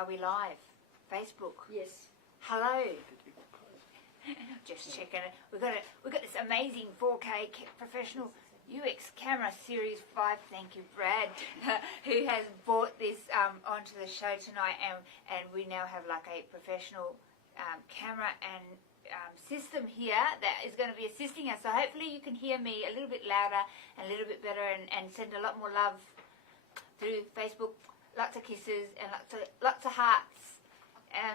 Are we live? Facebook. Yes. Hello. Just checking it. We've got this amazing 4K professional UX camera series 5. Thank you, Brad, who has brought this onto the show tonight, and we now have like a professional camera and system here that is going to be assisting us. So hopefully you can hear me a little bit louder and a little bit better, and send a lot more love through Facebook. Lots of kisses and lots of hearts,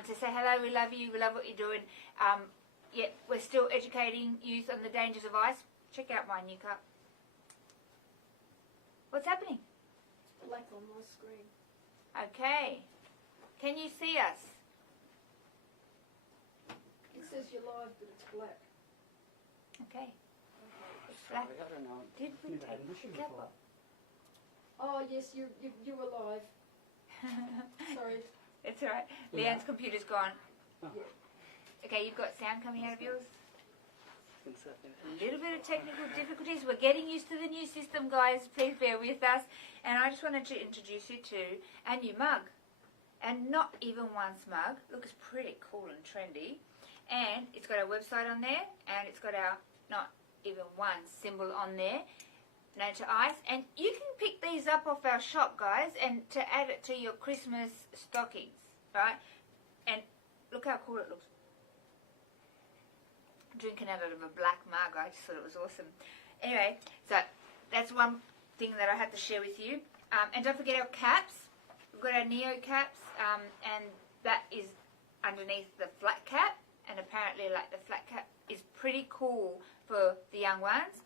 to say hello, we love you, we love what you're doing. Yeah, we're still educating youth on the dangers of ice. Check out my new cup. What's happening? Black on my screen. Okay. Can you see us? It says you're live, but it's black. Okay. It's black. Did we take the cap off? Oh yes, you were live. Sorry. It's alright. Leanne's computer's gone. Yeah. Okay, you've got sound coming out of yours? A little bit of technical difficulties. We're getting used to the new system, guys. Please bear with us. And I just wanted to introduce you to a new mug. And not even once mug. Looks pretty cool and trendy. And it's got our website on there. And it's got our not even one symbol on there. No to ice. And you can pick these up off our shop, guys, and to add it to your Christmas stockings, right? And look how cool it looks. Drinking out of a black mug. I just thought it was awesome. Anyway, so that's one thing that I had to share with you. And don't forget our caps. We've got our Neo caps, and that is underneath the flat cap. And apparently, like, the flat cap is pretty cool for the young ones.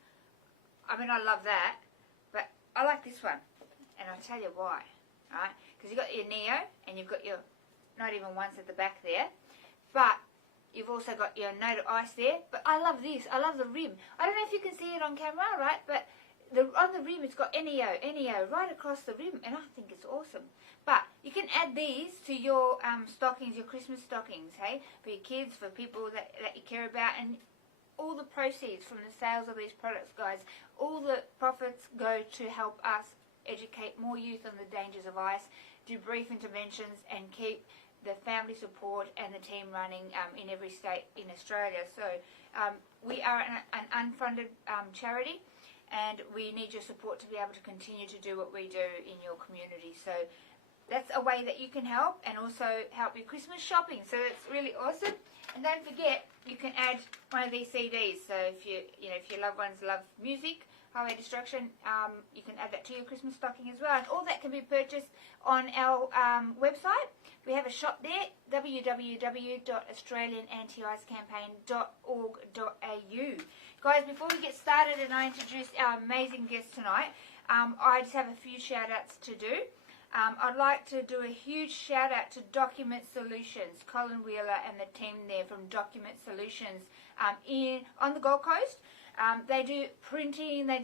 I mean, I love that, but I like this one, and I'll tell you why, right? Because you've got your Neo, and you've got your not even once at the back there, but you've also got your No to Ice there. But I love this. I love the rim. I don't know if you can see it on camera, right? But on the rim, it's got NEO right across the rim, and I think it's awesome. But you can add these to your stockings, your Christmas stockings, hey, for your kids, for people that you care about, and all the proceeds from the sales of these products, guys, all the profits go to help us educate more youth on the dangers of ice, do brief interventions, and keep the family support and the team running in every state in Australia. So we are an unfunded charity, and we need your support to be able to continue to do what we do in your community. So that's a way that you can help, and also help your Christmas shopping. So that's really awesome. And don't forget, you can add one of these CDs. So if if your loved ones love music, Highway Destruction, you can add that to your Christmas stocking as well. And all that can be purchased on our website. We have a shop there, www.australianantiicecampaign.org.au. Guys, before we get started and I introduce our amazing guest tonight, I just have a few shout-outs to do. I'd like to do a huge shout out to Document Solutions, Colin Wheeler and the team there from Document Solutions on the Gold Coast. They do printing, they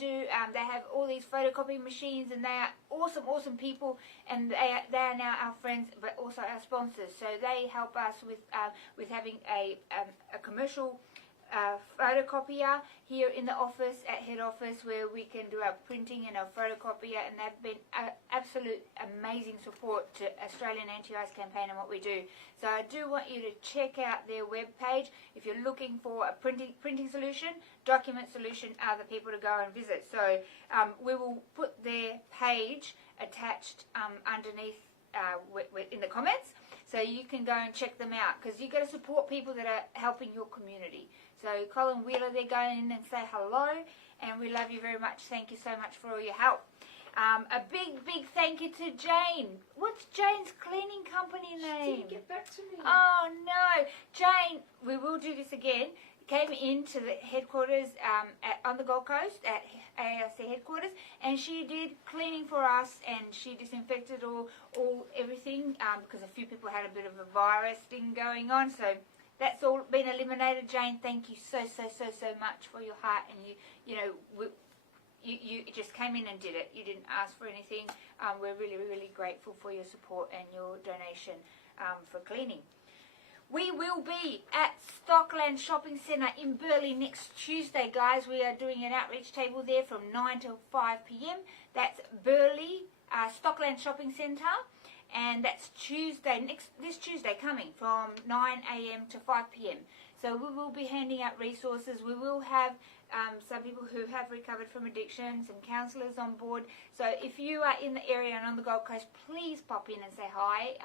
have all these photocopying machines, and they are awesome people, and they are now our friends, but also our sponsors. So they help us with having a commercial photocopier here in the office, at head office, where we can do our printing and our photocopier, and they've been absolute amazing support to Australian Anti-Ice Campaign and what we do. So I do want you to check out their webpage. If you're looking for a printing solution, Document Solution are the people to go and visit. So we will put their page attached underneath in the comments, so you can go and check them out, because you've got to support people that are helping your community. So Colin Wheeler, they're going in and say hello, and we love you very much. Thank you so much for all your help. A big thank you to Jane. What's Jane's cleaning company name? She didn't get back to me. Oh no, Jane, we will do this again. Came into the headquarters on the Gold Coast at AIC headquarters, and she did cleaning for us, and she disinfected everything because a few people had a bit of a virus thing going on. So that's all been eliminated. Jane, thank you so much for your heart, and you just came in and did it. You didn't ask for anything. We're really grateful for your support and your donation for cleaning. We will be at Stockland Shopping Centre in Burleigh next Tuesday, guys. We are doing an outreach table there from 9 till 5 p.m. That's Burleigh Stockland Shopping Centre. and that's this Tuesday coming from 9 a.m. to 5 p.m. So we will be handing out resources. We will have some people who have recovered from addiction, some counsellors on board. So if you are in the area and on the Gold Coast, please pop in and say hi.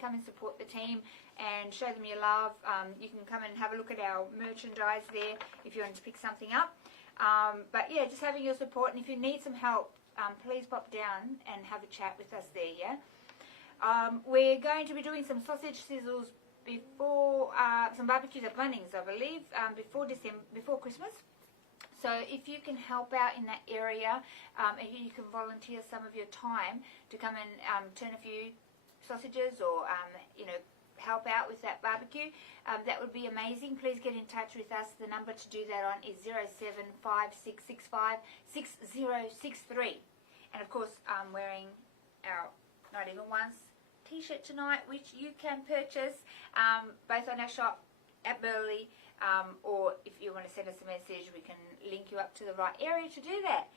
Come and support the team and show them your love. You can come and have a look at our merchandise there if you want to pick something up. But yeah, just having your support, and if you need some help, please pop down and have a chat with us there, yeah? We're going to be doing some sausage sizzles before, some barbecues at Bunnings, I believe, before Christmas. So if you can help out in that area, and you can volunteer some of your time to come and turn a few sausages or, help out with that barbecue, that would be amazing. Please get in touch with us. The number to do that on is 0756656063. And of course, I'm wearing our Not Even Once t-shirt tonight, which you can purchase both on our shop at Burley, or if you want to send us a message, we can link you up to the right area to do that.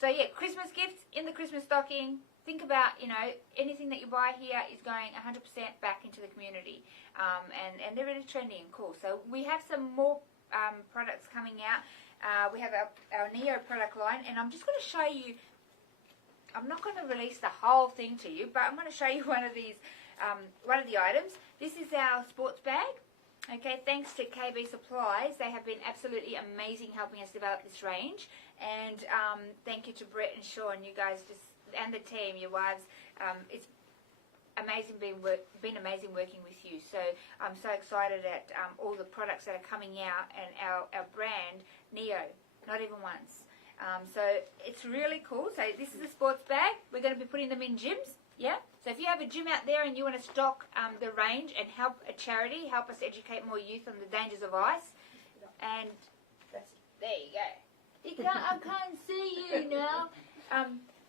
So yeah, Christmas gifts in the Christmas stocking. Think about, anything that you buy here is going 100% back into the community, and they're really trendy and cool. So we have some more products coming out. We have our Neo product line, and I'm just going to show you. I'm not going to release the whole thing to you, but I'm going to show you one of these, one of the items. This is our sports bag. Okay, thanks to KB Supplies. They have been absolutely amazing helping us develop this range. And thank you to Brett and Sean, you guys and the team, your wives. It's amazing been amazing working with you. So I'm so excited at all the products that are coming out, and our brand, Neo, Not Even Once. So it's really cool. So this is a sports bag. We're going to be putting them in gyms. Yeah. So if you have a gym out there and you want to stock the range and help a charity, help us educate more youth on the dangers of ice. And there you go. I can't see you now.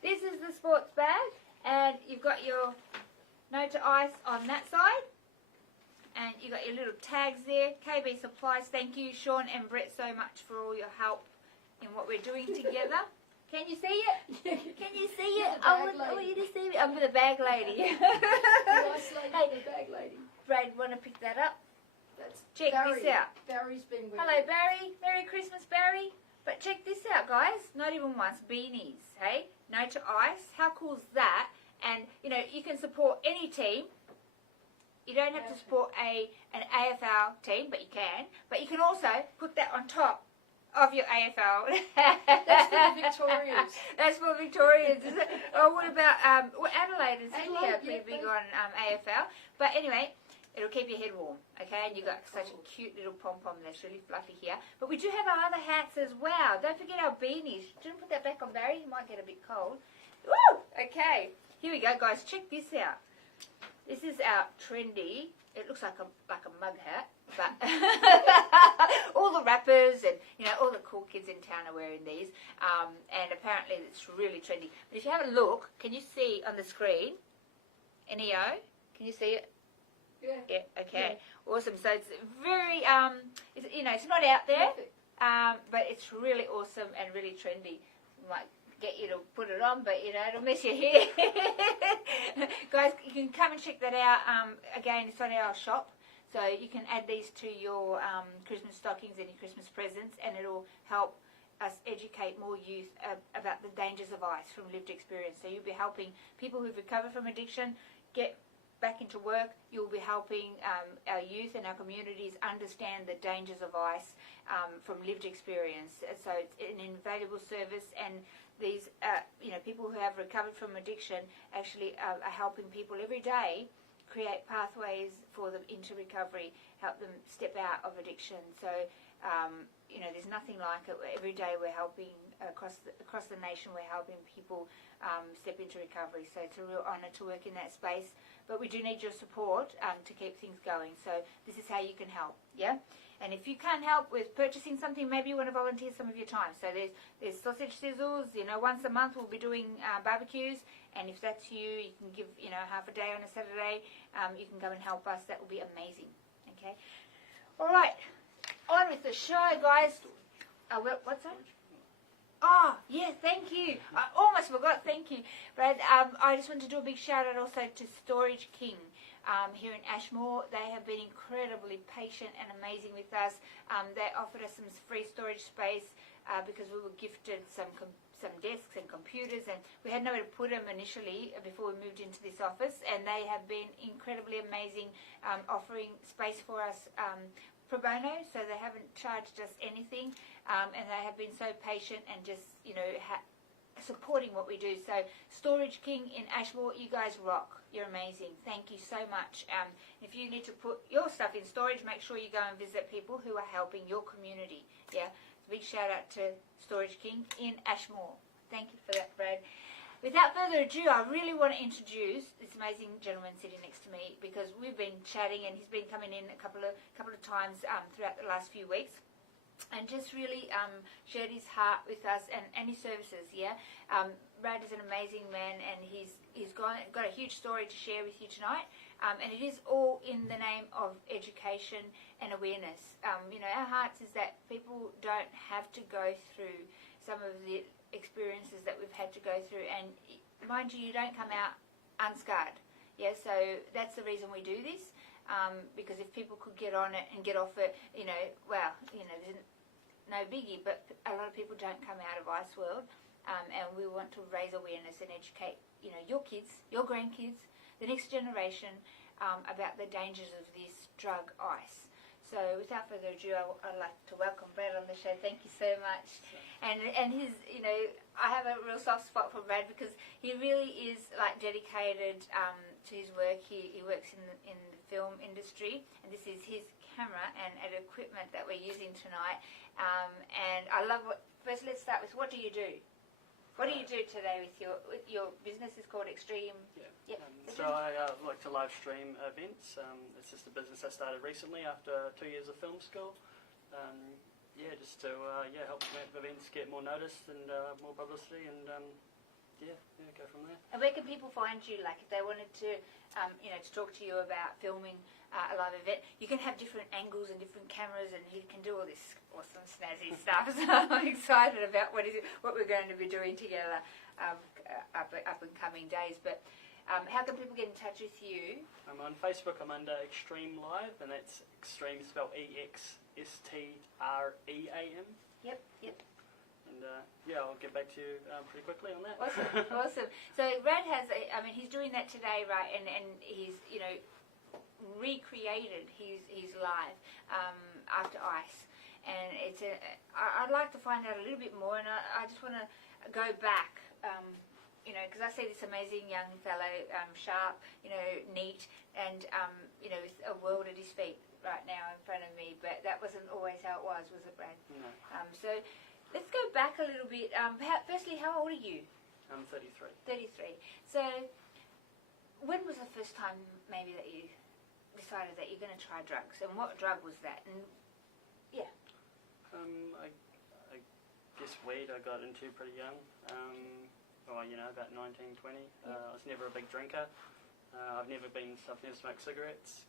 This is the sports bag, and you've got your No to Ice on that side, and you've got your little tags there. KB Supplies, thank you, Sean and Brett, so much for all your help in what we're doing together. Can you see it? Can you see it? I want you to see me. I'm the bag lady. The bag lady. Brad, want to pick that up? Check Barry. this out. Barry's been with Hello, Barry. Merry Christmas, Barry. But check this out, guys. Not Even Once beanies, hey? No to Ice. How cool is that? And, you can support any team. You don't have to support an AFL team, but you can. But you can also put that on top of your AFL. That's for the Victorians. That's for Victorians, is it? Oh, what about Adelaide and Sydney are pretty big on AFL. But anyway, it'll keep your head warm, okay? And you've got such a cute little pom-pom that's really fluffy here. But we do have our other hats as well. Don't forget our beanies. Didn't put that back on, Barry. You might get a bit cold. Woo! Okay. Here we go, guys. Check this out. This is our trendy. It looks like a mug hat, but all the rappers and all the cool kids in town are wearing these. And apparently it's really trendy. But if you have a look, can you see on the screen? Neo? Can you see it? Yeah. Okay. Yeah. Awesome. So it's very it's not out there, but it's really awesome and really trendy. Might get you to put it on, but it'll mess your hair. Guys, you can come and check that out. Again, it's on our shop, so you can add these to your Christmas stockings and your Christmas presents, and it'll help us educate more youth about the dangers of ice from lived experience. So you'll be helping people who've recovered from addiction get back into work. You'll be helping our youth and our communities understand the dangers of ice from lived experience. So it's an invaluable service, and these people who have recovered from addiction actually are helping people every day create pathways for them into recovery, help them step out of addiction. So there's nothing like it. Every day we're helping across the nation. We're helping people step into recovery. So it's a real honour to work in that space. But we do need your support to keep things going. So this is how you can help. Yeah. And if you can't help with purchasing something, maybe you want to volunteer some of your time. So there's sausage sizzles. Once a month we'll be doing barbecues. And if that's you, you can give half a day on a Saturday. You can come and help us. That will be amazing. Okay. All right. On with the show, guys. What's that? Oh, yeah, thank you. I almost forgot, thank you. Brad, I just want to do a big shout out also to Storage King here in Ashmore. They have been incredibly patient and amazing with us. They offered us some free storage space because we were gifted some desks and computers, and we had nowhere to put them initially before we moved into this office, and they have been incredibly amazing, offering space for us pro bono, so they haven't charged us anything, and they have been so patient and just, supporting what we do. So Storage King in Ashmore, you guys rock. You're amazing. Thank you so much. If you need to put your stuff in storage, make sure you go and visit people who are helping your community. Yeah, big shout out to Storage King in Ashmore. Thank you for that, Brad. Without further ado, I really want to introduce this amazing gentleman sitting next to me, because we've been chatting and he's been coming in a couple of times throughout the last few weeks, and just really shared his heart with us and his services. Brad is an amazing man, and he's got a huge story to share with you tonight, and it is all in the name of education and awareness. Our hearts is that people don't have to go through some of the experiences that we've had to go through, and mind you don't come out unscarred. So that's the reason we do this, because if people could get on it and get off it, there's no biggie, but a lot of people don't come out of Ice World, and we want to raise awareness and educate your kids, your grandkids, the next generation about the dangers of this drug ice. So without further ado, I'd like to welcome Brad on the show. Thank you so much. And his, I have a real soft spot for Brad because he really is dedicated to his work. He works in the film industry, and this is his camera and equipment that we're using tonight. And I love first let's start with, what do you do? What do you do today with your business? Is called Extreme. Yeah. So I like to live stream events. It's just a business I started recently after 2 years of film school. Just to help events get more noticed and more publicity, and go from there. And where can people find you? Like if they wanted to, to talk to you about filming a live event, you can have different angles and different cameras, and you can do all this awesome snazzy stuff. So I'm excited about what we're going to be doing together up and coming days. But how can people get in touch with you? I'm on Facebook. I'm under Extreme Live, and that's Extreme spelled EXSTREAM. Yep. And I'll get back to you pretty quickly on that. Awesome. So Brad has, he's doing that today, right? And he's, recreated his live after ice. And I'd like to find out a little bit more, and I just want to go back, because I see this amazing young fellow, sharp, neat, and, with a world at his feet right now in front of me. But that wasn't always how it was it, Brad? No. So let's go back a little bit. Firstly, how old are you? I'm 33. 33. So when was the first time maybe that you decided that you're going to try drugs, and what drug was that? And I guess weed I got into pretty young. About 19, 20. I was never a big drinker. I've never smoked cigarettes.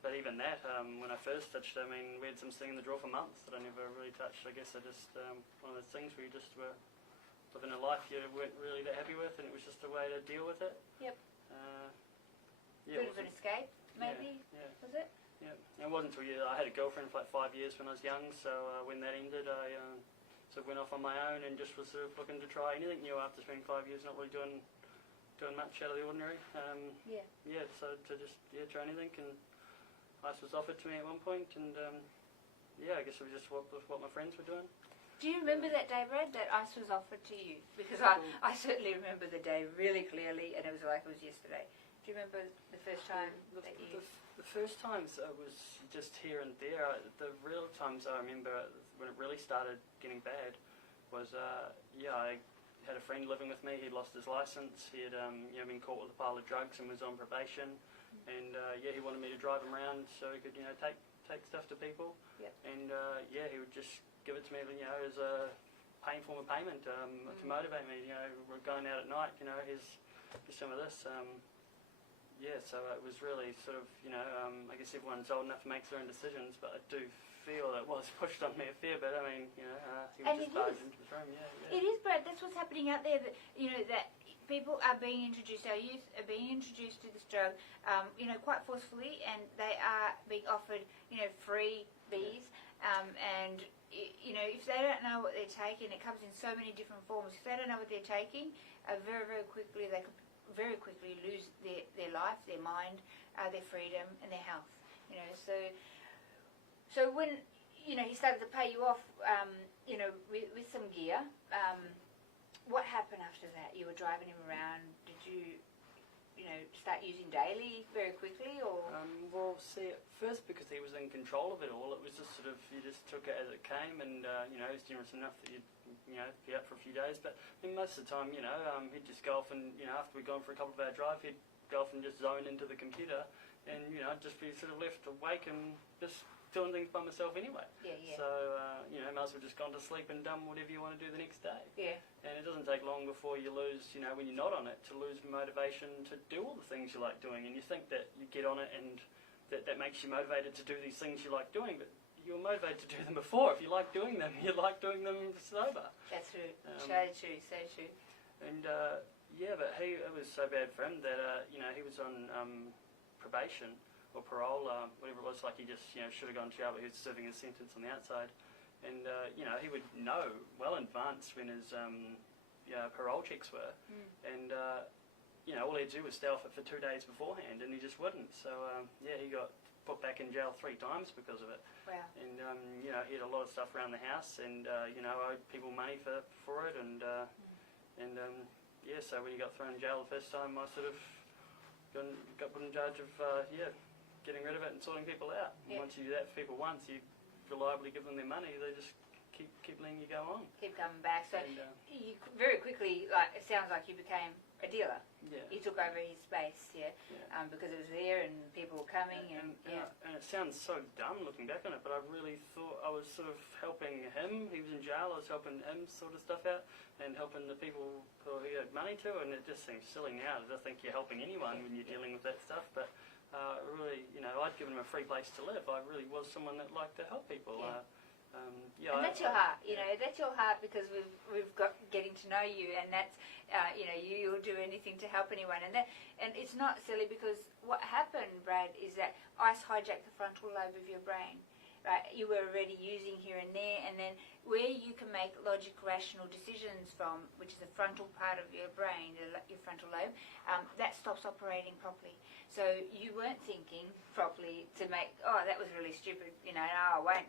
But even that, when I first touched, we had some sitting in the drawer for months that I never really touched. I guess I just, one of those things where you just were living a life you weren't really that happy with, and it was just a way to deal with it. Yep. Bit of an escape, maybe, was it? Yeah, it wasn't until I had a girlfriend for 5 years when I was young, so when that ended, I sort of went off on my own and just was sort of looking to try anything new after spending 5 years not really doing much out of the ordinary. So to just try anything, and ice was offered to me at one point, and I guess it was just what my friends were doing. Do you remember that day, Brad, that ice was offered to you? Because I certainly remember the day really clearly, and it was like it was yesterday. Do you remember the first time that you... The first times I was just here and there. The real times I remember when it really started getting bad was, I had a friend living with me. He'd lost his license. He had been caught with a pile of drugs and was on probation. And he wanted me to drive him around so he could take stuff to people. Yep. And he would just give it to me as a form of payment to motivate me. We're going out at night. Here's some of this. So it was really sort of, I guess everyone's old enough to make their own decisions, but I do feel it was pushed on me a fair bit. I mean, you know, he And was just it barged is. into the room. Yeah. It is, Brad. That's what's happening out there. That that people are being introduced. Our youth are being introduced to this drug, quite forcefully, and they are being offered, free bees. And if they don't know what they're taking, it comes in so many different forms. If they don't know what they're taking, very, very quickly they could very quickly lose their life, their mind, their freedom, and their health. So when he started to pay you off, with some gear. What happened after that? You were driving him around. Did you, start using daily very quickly, or? Well, see, at first because he was in control of it all, it was just sort of you just took it as it came, and he was generous enough that you'd be out for a few days. But I mean, most of the time, he'd just go off and after we'd gone for a couple of hour drive, he'd go off and just zone into the computer, and I'd just be sort of left awake and just doing things by myself anyway. Yeah. So, might as well just gone to sleep and done whatever you want to do the next day. Yeah. And it doesn't take long before you lose, when you're not on it, to lose motivation to do all the things you like doing. And you think that you get on it and that makes you motivated to do these things you like doing, but you were motivated to do them before. If you like doing them, you like doing them sober. That's true. So true. And, but it was so bad for him that, he was on probation or parole, whatever it was, like he just, should have gone to jail, but he was serving his sentence on the outside. And, he would know well in advance when his parole checks were. And, all he'd do was stay off it for 2 days beforehand, and he just wouldn't. So, he got put back in jail 3 times because of it. Wow. And, he had a lot of stuff around the house and, owed people money for it. And, so when he got thrown in jail the first time, I sort of got put in charge of, getting rid of it and sorting people out. And once you do that for people once, you reliably give them their money, they just keep letting you go on. Keep coming back. So And, you very quickly, it sounds like you became a dealer. Yeah. You took over his space, because it was there and people were coming. And it sounds so dumb looking back on it, but I really thought I was sort of helping him. He was in jail, I was helping him sort of stuff out and helping the people who he owed money to, and it just seems silly now to think you're helping anyone when you're dealing with that stuff. But really, I'd given him a free place to live. I really was someone that liked to help people. And that's your heart, that's your heart, because we've got getting to know you, and that's, you'll do anything to help anyone, and it's not silly, because what happened, Brad, is that ice hijacked the frontal lobe of your brain, right? You were already using here and there, and then where you can make logic, rational decisions from, which is the frontal part of your brain, your frontal lobe, that stops operating properly. So you weren't thinking properly to make, that was really stupid, I won't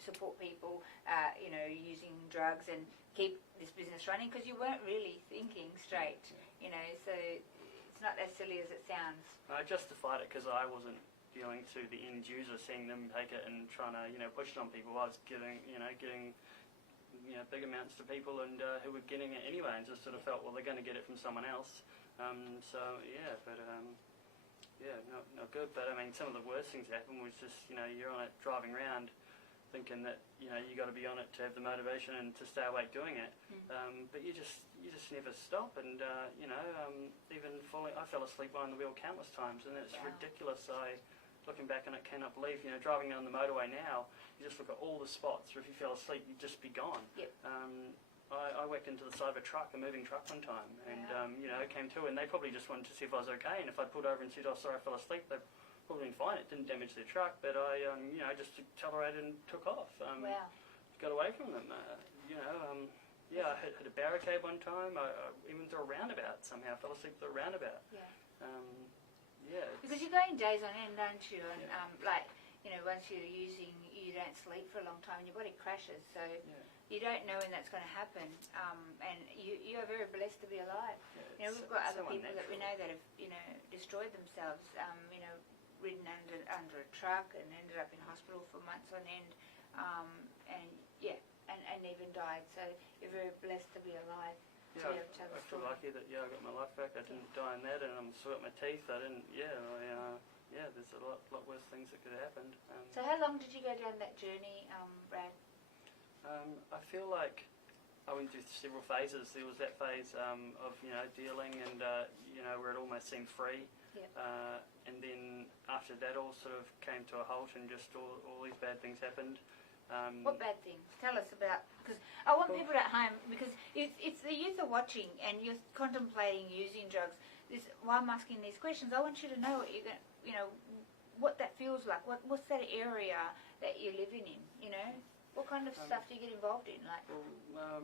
support people, using drugs and keep this business running, because you weren't really thinking straight, so it's not as silly as it sounds. I justified it because I wasn't dealing to the end user, seeing them take it and trying to, push it on people. I was getting big amounts to people and who were getting it anyway, and just sort of felt, well, they're going to get it from someone else. Not good. But I mean, some of the worst things that happened was just, you're on it driving around, thinking that you got to be on it to have the motivation and to stay awake doing it. But you just never stop, and even falling, I fell asleep behind the wheel countless times, and it's ridiculous. Looking back on it, cannot believe, driving down the motorway now, you just look at all the spots where if you fell asleep, you'd just be gone. Yep. I whacked into the side of a moving truck one time, and came to, and they probably just wanted to see if I was okay, and if I pulled over and said, oh, sorry, I fell asleep, they probably been fine. It didn't damage their truck, but I, just accelerated and took off. Got away from them. I hit a barricade one time. I even through a roundabout somehow. Fell asleep through a roundabout. Because you're going days on end, aren't you? And once you're using, you don't sleep for a long time, and your body crashes. So you don't know when that's going to happen. And you are very blessed to be alive. We've got other people that we know that have destroyed themselves. Ridden under a truck and ended up in hospital for months on end, and even died. So you're very blessed to be alive. I feel lucky that I got my life back. I didn't die in that, and I'm still got my teeth. I didn't. There's a lot worse things that could have happened. So how long did you go down that journey, Brad? I feel like I went through several phases. There was that phase of dealing and where it almost seemed free. Yep. And then after that all sort of came to a halt and just all these bad things happened. What bad things? Tell us about, because I want Well- people at home, because if the youth are watching and you're contemplating using drugs, why I'm asking these questions, I want you to know what you're going, what that feels like. What's that area that you're living in? What kind of stuff do you get involved in? Like, Well,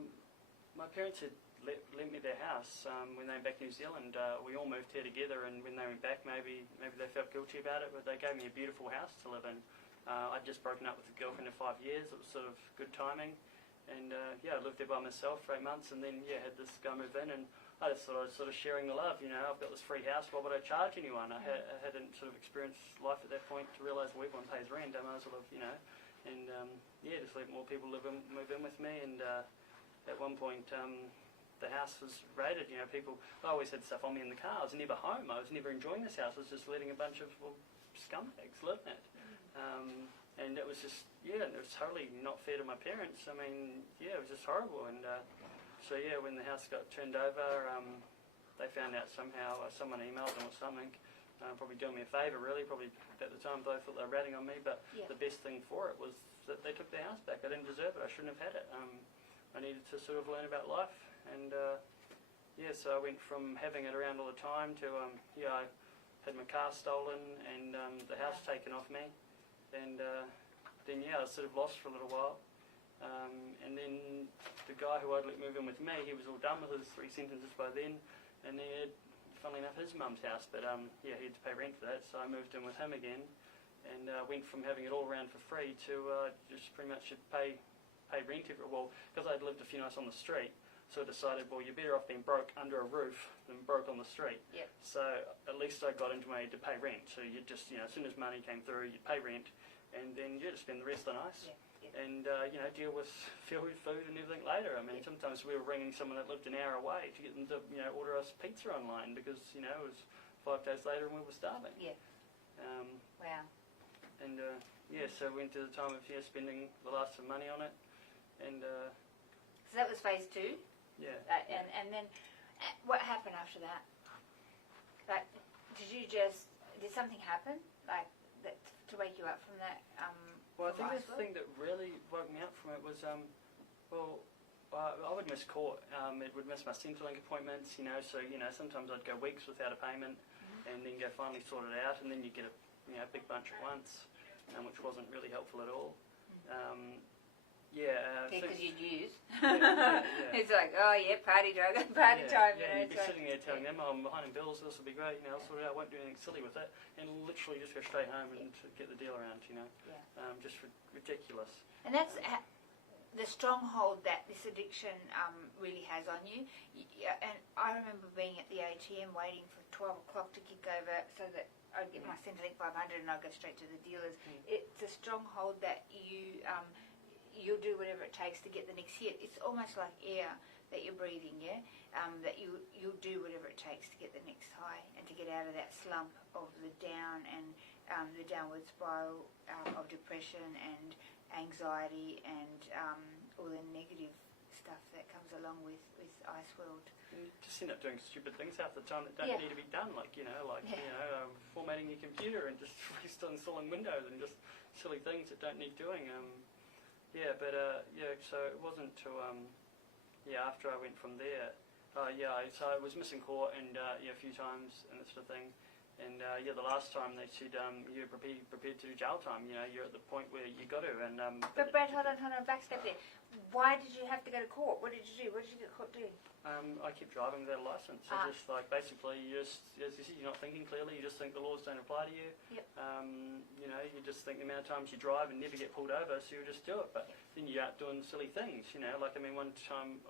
my parents had lent me their house when they were back in New Zealand. We all moved here together, and when they went back, maybe they felt guilty about it, but they gave me a beautiful house to live in. I'd just broken up with a girlfriend of 5 years. It was sort of good timing. And I lived there by myself for 8 months, and then had this guy move in, and I just thought I was sort of sharing the love. I've got this free house. Why would I charge anyone? I hadn't sort of experienced life at that point to realise everyone pays rent. I might as well have, and just let more people move in with me. And at one point, the house was raided. People. I always had stuff on me in the car. I was never home. I was never enjoying this house. I was just letting a bunch of scumbags live in it. And it was just, it was totally not fair to my parents. I mean, it was just horrible. And when the house got turned over, they found out somehow, someone emailed them or something, probably doing me a favour really, probably at the time they thought they were ratting on me, but the best thing for it was that they took the house back. I didn't deserve it, I shouldn't have had it. I needed to sort of learn about life, and so I went from having it around all the time to, I had my car stolen and the house taken off me. And then I was sort of lost for a little while. And then the guy who I'd let move in with me, he was all done with his 3 sentences by then. And he had, funnily enough, his mum's house. But he had to pay rent for that, so I moved in with him again. And went from having it all around for free to just pretty much pay rent because I'd lived a few nights on the street. So I decided, well, you're better off being broke under a roof than broke on the street. Yep. So at least I got into my to pay rent. So you just, as soon as money came through, you'd pay rent, and then you just spend the rest of the night. And deal with food and everything later. I mean, sometimes we were ringing someone that lived an hour away to get them to, order us pizza online because, it was 5 days later and we were starving. Yeah. Wow. And so we went to the time of spending the last of money on it, and So that was phase 2. yeah. And then, what happened after that? Like, did something happen? Like, that to wake you up from that? Well, I think from the thing that really woke me up from it was, I would miss court. It would miss my Centrelink appointments, so, sometimes I'd go weeks without a payment and then go finally sort it out, and then you get a big bunch at once, which wasn't really helpful at all. Because you'd use. Yeah. It's like, party drug, party time. Yeah, you'd it's be like, sitting there telling them, I'm behind in bills, this will be great, I'll sort it out, I won't do anything silly with it, and literally just go straight home and to get the deal around, just ridiculous. And that's the stronghold that this addiction really has on you. And I remember being at the ATM waiting for 12 o'clock to kick over so that I'd get my Centrelink 500 and I'd go straight to the dealers. It's a stronghold that you'll do whatever it takes to get the next hit. It's almost like air that you're breathing, that you'll do whatever it takes to get the next high and to get out of that slump of the down and the downward spiral of depression and anxiety and all the negative stuff that comes along with Ice World. And you just end up doing stupid things half the time that don't need to be done, formatting your computer and just reinstalling Windows and just silly things that don't need doing. So it wasn't till after I went from there. So I was missing court and a few times and that sort of thing. And the last time they said you're prepared to do jail time. You're at the point where you got to. And but Brad, hold on, backstep there. Why did you have to go to court? What did you do? What did you get caught doing? I kept driving without a license. So just basically, as you said, you're not thinking clearly. You just think the laws don't apply to you. Yep. You just think the amount of times you drive and never get pulled over, so you just do it. But then you start doing silly things. One time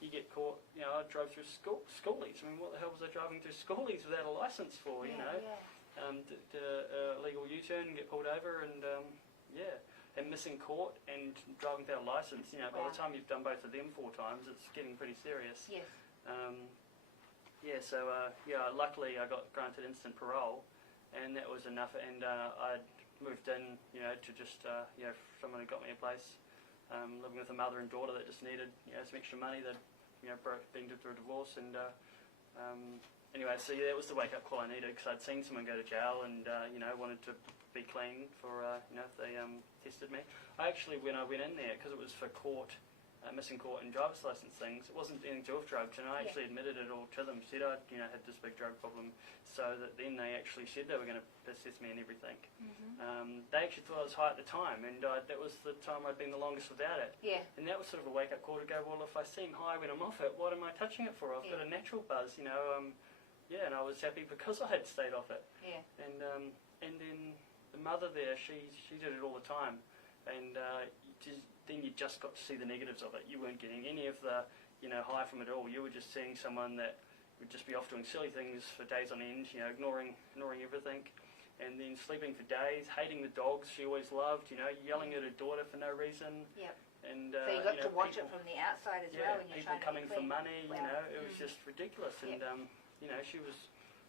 you get caught. I drove through schoolies. What the hell was I driving through schoolies without a license for? Did a legal U-turn and get pulled over, and and missing court and driving without a license. By the time you've done both of them 4 times, it's getting pretty serious. Yes. Luckily I got granted instant parole, and that was enough. And I'd moved in, to just someone who got me a place, living with a mother and daughter that just needed some extra money. They'd been through a divorce, and anyway, so yeah, that was the wake-up call I needed, because I'd seen someone go to jail and, wanted to be clean for, if they tested me. I actually, when I went in there, because it was for court, missing court and driver's license things, it wasn't anything to do with drugs, and I actually admitted it all to them, said I'd, had this big drug problem, so that then they actually said they were going to assess me and everything. They actually thought I was high at the time, and that was the time I'd been the longest without it. Yeah. And that was sort of a wake-up call to go, well, if I seem high when I'm off it, what am I touching it for? I've got a natural buzz, and I was happy because I had stayed off it. Yeah. And then the mother there, she did it all the time, and then you just got to see the negatives of it. You weren't getting any of the, high from it all. You were just seeing someone that would just be off doing silly things for days on end, ignoring everything, and then sleeping for days, hating the dogs she always loved, yelling at her daughter for no reason. Yep. And, so you got to watch it from the outside as well when you're people trying coming to for money, Wow. It was just ridiculous. And, she was,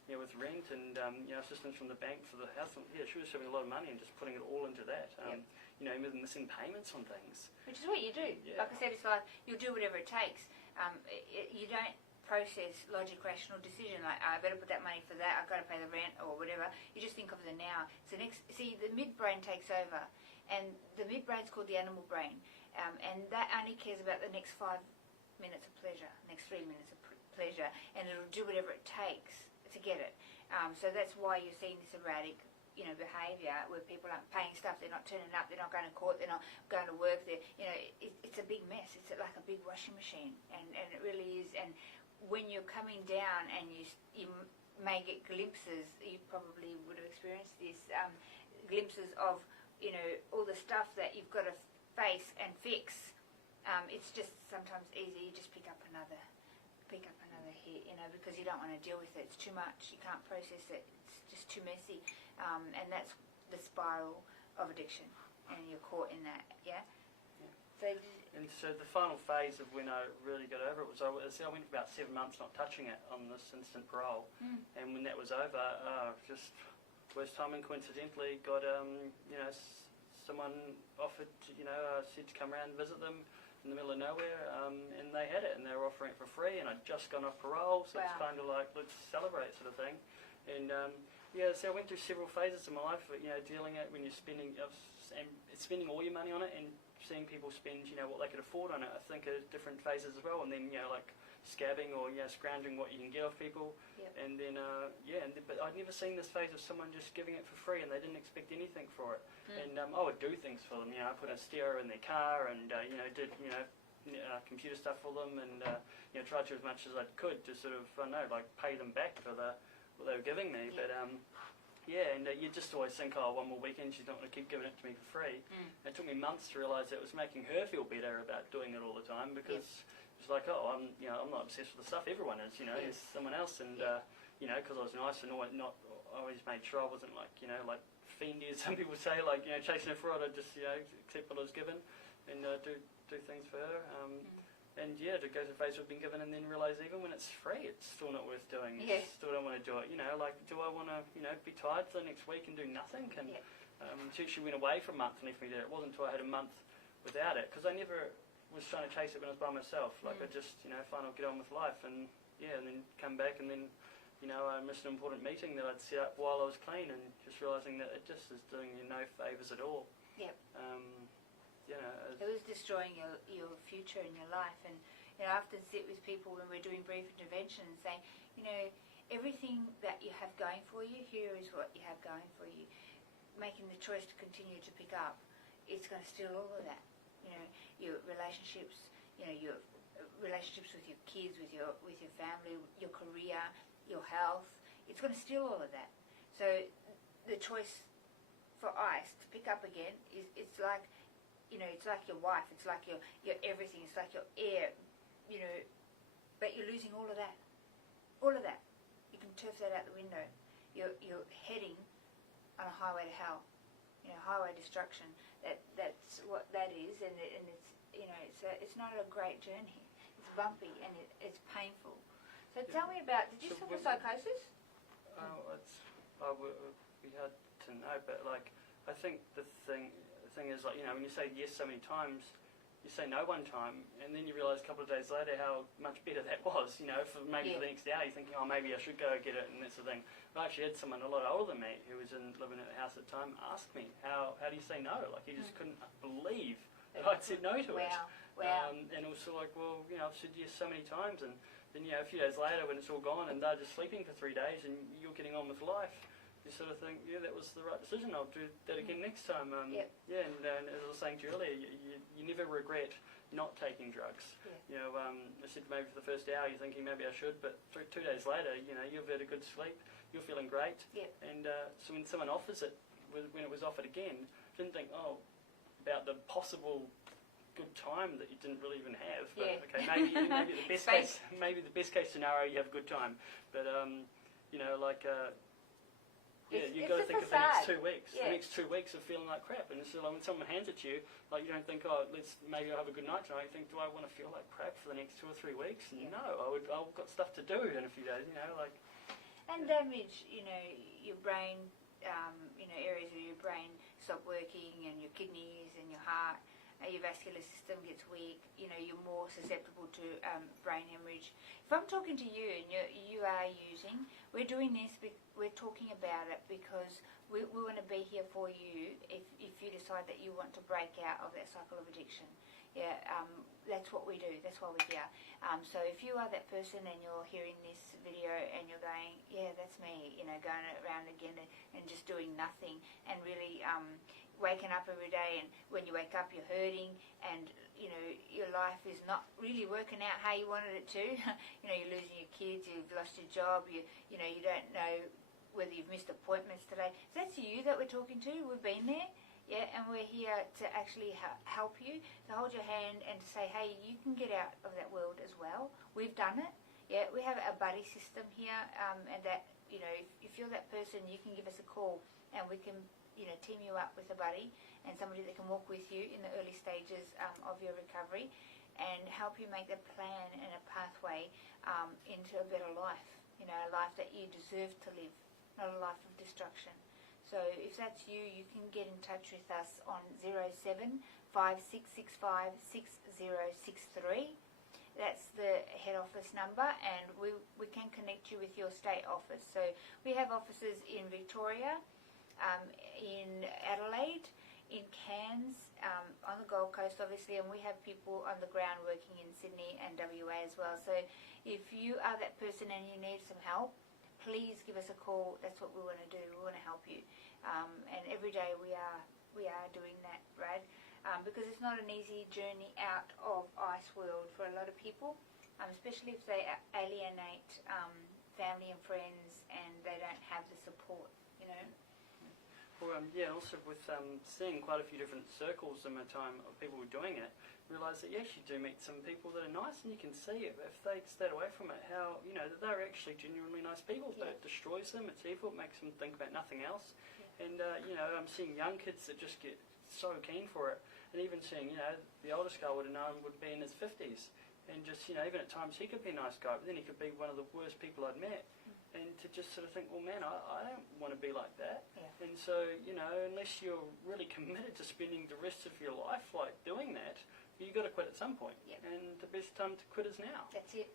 with rent and, assistance from the bank for the house, she was having a lot of money and just putting it all into that. Missing payments on things. Which is what you do. Yeah. Like I said, it's like you'll do whatever it takes. You don't process logic, rational decision like, I better put that money for that, I've got to pay the rent or whatever. You just think of the now. So the midbrain takes over, and the midbrain's called the animal brain, and that only cares about the next 5 minutes of pleasure, next 3 minutes of pleasure, and it'll do whatever it takes to get it. So that's why you're seeing this erratic behaviour where people aren't paying stuff, they're not turning up, they're not going to court, they're not going to work, it's a big mess. It's like a big washing machine, and it really is. And when you're coming down and you may get glimpses, you probably would have experienced this, glimpses of all the stuff that you've got to face and fix. It's just sometimes easy, you just pick up another hit, because you don't want to deal with it. It's too much, you can't process it, it's just too messy. And that's the spiral of addiction, and you're caught in that, yeah? So the final phase of when I really got over it was I went about 7 months not touching it on this instant parole, and when that was over, just worst time, and coincidentally got someone offered, said to come around and visit them in the middle of nowhere, and they had it, and they were offering it for free, and I'd just gone off parole, so it's kind of like, let's celebrate sort of thing. And so I went through several phases of my life, dealing it when you're spending all your money on it, and seeing people spend, what they could afford on it. I think at different phases as well, and then, like scabbing or, scrounging what you can get off people. Yep. And then, but I'd never seen this phase of someone just giving it for free, and they didn't expect anything for it. And I would do things for them, I put a stereo in their car, and, did, computer stuff for them, and, tried to as much as I could to sort of, pay them back for what they were giving me. But, you just always think, one more weekend, she's not going to keep giving it to me for free. It took me months to realise it was making her feel better about doing it all the time, because it's like, I'm not obsessed with the stuff. Everyone is, there's someone else, and because I was nice and I always made sure I wasn't like fiendy, as some people say, chasing her fraud. I just accept what I was given and do things for her. And to go to the phase we've been given, and then realise even when it's free, it's still not worth doing. Still don't want to do it. Do I want to be tired for the next week and do nothing? And she actually went away for a month and left me there. It wasn't until I had a month without it, because I never was trying to chase it when I was by myself. I just fine, I'll get on with life, and then come back, and then I missed an important meeting that I'd set up while I was clean, and just realising that it just is doing you no favours at all. It was destroying your future and your life. And I often sit with people when we're doing brief intervention and saying, everything that you have going for you, here is what you have going for you. Making the choice to continue to pick up, it's going to steal all of that. Your relationships, your relationships with your kids, with your family, your career, your health. It's going to steal all of that. So the choice for ICE to pick up again it's like, it's like your wife, it's like your everything, it's like your air, but you're losing all of that. All of that. You can turf that out the window. You're heading on a highway to hell, highway destruction. That's what that is, and it's it's not a great journey. It's bumpy and it's painful. So tell me about, did you suffer psychosis? We had to know, but I think the thing is, when you say yes so many times, you say no one time, and then you realise a couple of days later how much better that was. You know, for maybe for the next hour, you're thinking, oh, maybe I should go get it, and that sort of thing. I actually had someone a lot older than me who was living at the house at the time ask me, how do you say no? Like, he just couldn't believe that I'd said no to it. Wow. And it was sort of like, well, you know, I've said yes so many times, and then, you know, a few days later when it's all gone and they're just sleeping for 3 days and you're getting on with life, you sort of think, yeah, that was the right decision. I'll do that again next time. Yeah, and as I was saying to you earlier, you never regret not taking drugs. You know, I said maybe for the first hour you're thinking maybe I should, but 2 days later, you know, you've had a good sleep, you're feeling great, and so when someone offers it, when it was offered again, didn't think, oh, about the possible good time that you didn't really even have. But, okay, maybe the best case, maybe the best case scenario, you have a good time, but you know, like. You've got to think of the next 2 weeks. The next 2 weeks of feeling like crap. And so like when someone hands it to you, like you don't think, oh, maybe I'll have a good night tonight. You think, do I want to feel like crap for the next 2 or 3 weeks? No, I've got stuff to do in a few days, you know, like. And damage, you know, your brain, you know, areas of your brain stop working, and your kidneys and your heart, your vascular system gets weak. You know, you're more susceptible to brain hemorrhage. If I'm talking to you and you are using, we're doing this, we're talking about it because we want to be here for you if you decide that you want to break out of that cycle of addiction. Yeah, that's what we do. That's why we're here. So if you are that person and you're hearing this video and you're going, yeah, that's me, you know, going around again and just doing nothing and really waking up every day, and when you wake up you're hurting, and you know your life is not really working out how you wanted it to. You know, you're losing your kids, you've lost your job, you know you don't know whether you've missed appointments today. So that's you that we're talking to. We've been there, yeah, and we're here to actually help you, to hold your hand and to say, hey, you can get out of that world as well. We've done it. Yeah, we have a buddy system here, and that, you know, if you're that person, you can give us a call and we can, you know, team you up with a buddy and somebody that can walk with you in the early stages of your recovery and help you make a plan and a pathway into a better life, you know, a life that you deserve to live, not a life of destruction. So if that's you, you can get in touch with us on 0756656063. That's the head office number, and we can connect you with your state office. So we have offices in Victoria, in Adelaide, in Cairns, on the Gold Coast obviously, and we have people on the ground working in Sydney and WA as well. So if you are that person and you need some help, please give us a call. That's what we want to do. We want to help you, and every day we are doing that, right? Because it's not an easy journey out of Ice World for a lot of people, especially if they alienate family and friends and they don't have the support, you know. Well, yeah, also with seeing quite a few different circles in my time of people doing it, realise that yes, you do meet some people that are nice, and you can see if they stayed away from it, how, you know, that they're actually genuinely nice people. That it destroys them, it's evil, it makes them think about nothing else. And, you know, I'm seeing young kids that just get so keen for it, and even seeing, you know, the oldest guy would have known would be in his 50s, and just, you know, even at times he could be a nice guy, but then he could be one of the worst people I'd met. And to just sort of think, well, man, I don't want to be like that. And so, you know, unless you're really committed to spending the rest of your life like doing that, you've got to quit at some point. And the best time to quit is now. That's it.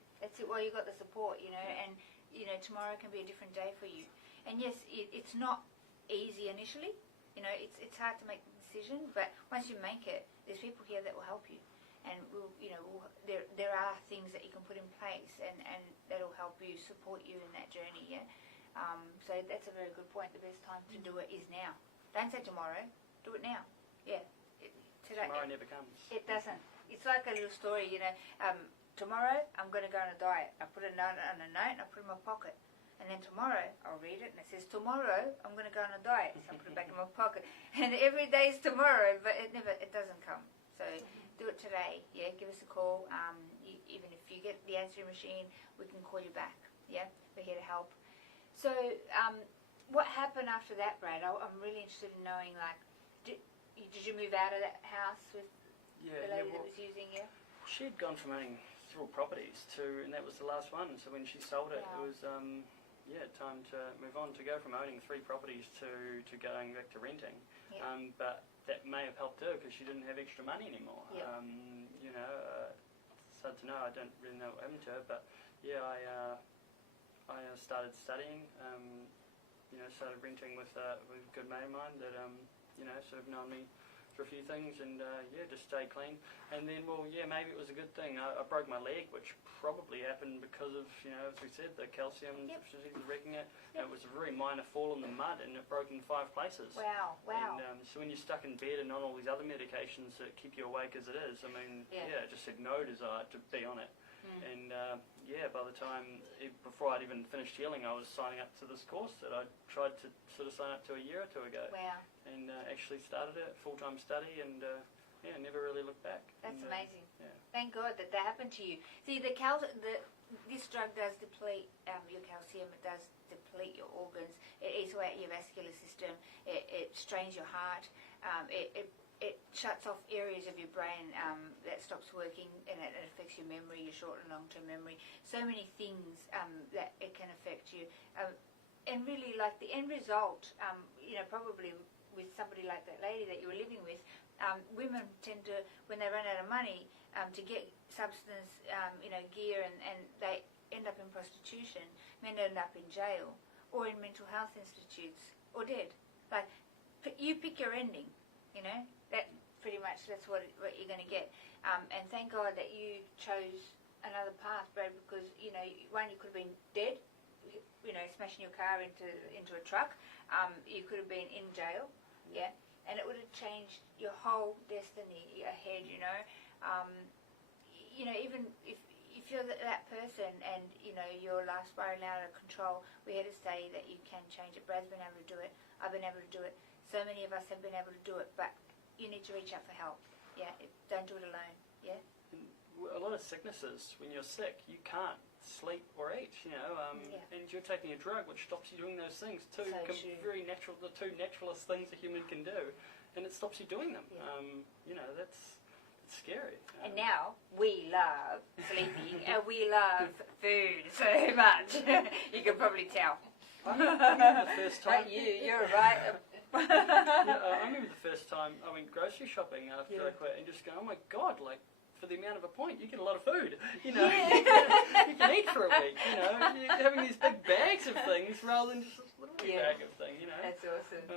Well, you've got the support, you know, and, you know, tomorrow can be a different day for you. And yes, it's not easy initially. You know, it's hard to make the decision, but once you make it, there's people here that will help you. And there are things that you can put in place, and that'll help you, support you in that journey. Yeah. So that's a very good point. The best time to do it is now. Don't say tomorrow. Do it now. Yeah. Today. Tomorrow never comes. It doesn't. It's like a little story. You know. Tomorrow I'm going to go on a diet. I put a note on a note and I put it in my pocket. And then tomorrow I'll read it and it says tomorrow I'm going to go on a diet. So I put it back in my pocket. And every day is tomorrow, but it doesn't come. So. Do it today, yeah, give us a call. Even if you get the answering machine, we can call you back, yeah, we're here to help. So what happened after that, Brad? I'm really interested in knowing, like, did you move out of that house with the lady that was using you? She'd gone from owning several properties and that was the last one, so when she sold it, it was, time to move on, to go from owning 3 properties to going back to renting. But that may have helped her because she didn't have extra money anymore. it's hard to know. I don't really know what happened to her, but yeah, I started studying. Started renting with a good mate of mine that sort of known me for a few things, and just stay clean. And then, maybe it was a good thing. I broke my leg, which probably happened because of, as we said, the calcium deficiency was wrecking it. It was a very minor fall in the mud, and it broke in 5 places. Wow. And so when you're stuck in bed and on all these other medications that keep you awake as it is, I mean, it just had no desire to be on it. And by the time, before I'd even finished healing, I was signing up to this course that I tried to sort of sign up to a year or two ago. Wow. And actually started it, full-time study, and never really looked back. That's amazing. Yeah. Thank God that happened to you. See, this drug does deplete your calcium. It does deplete your organs. It eats away at your vascular system. It strains your heart. It shuts off areas of your brain that stops working, and it affects your memory, your short and long-term memory. So many things that it can affect you. And really, like the end result, probably with somebody like that lady that you were living with, women tend to, when they run out of money, to get substance, gear, and they end up in prostitution. Men end up in jail or in mental health institutes or dead. Like, you pick your ending, That pretty much, that's what you're going to get. And thank God that you chose another path, Brad, because, one, you could have been dead, smashing your car into a truck. You could have been in jail, and it would have changed your whole destiny ahead, even if you're that person and, your life spiraling out of control, we're here to say that you can change it. Brad's been able to do it. I've been able to do it. So many of us have been able to do it, but you need to reach out for help. Don't do it alone. And a lot of sicknesses, when you're sick, you can't sleep or eat, and you're taking a drug which stops you doing those things. The two naturalist things a human can do, and it stops you doing them. That's scary. And now we love sleeping and we love food so much. You can probably tell. I remember the first time. You're right. I remember the first time I went grocery shopping after I quit, and just going, oh my God, like, for the amount of a point, you get a lot of food. You can eat for a week. You're having these big bags of things rather than just a little bag of things. That's awesome.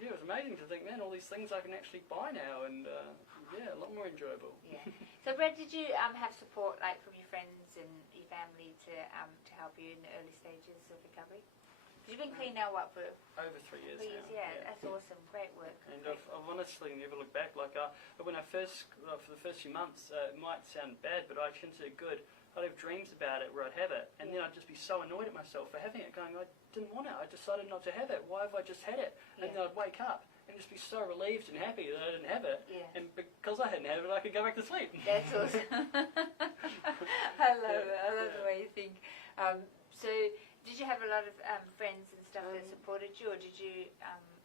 It was amazing to think, man, all these things I can actually buy now, and a lot more enjoyable. So, Brad, did you have support like from your friends and your family to help you in the early stages of recovery? You've been clean now, what, for over 3 years now. Yeah, that's awesome. Great work. And I've honestly never looked back. Like, when I first, for the first few months, it might sound bad, but I consider it good. I'd have dreams about it where I'd have it, and then I'd just be so annoyed at myself for having it, going, I didn't want it. I decided not to have it. Why have I just had it? And then I'd wake up and just be so relieved and happy that I didn't have it. And because I hadn't had it, I could go back to sleep. That's awesome. I love it. I love the way you think. So, did you have a lot of friends and stuff that supported you, or did you?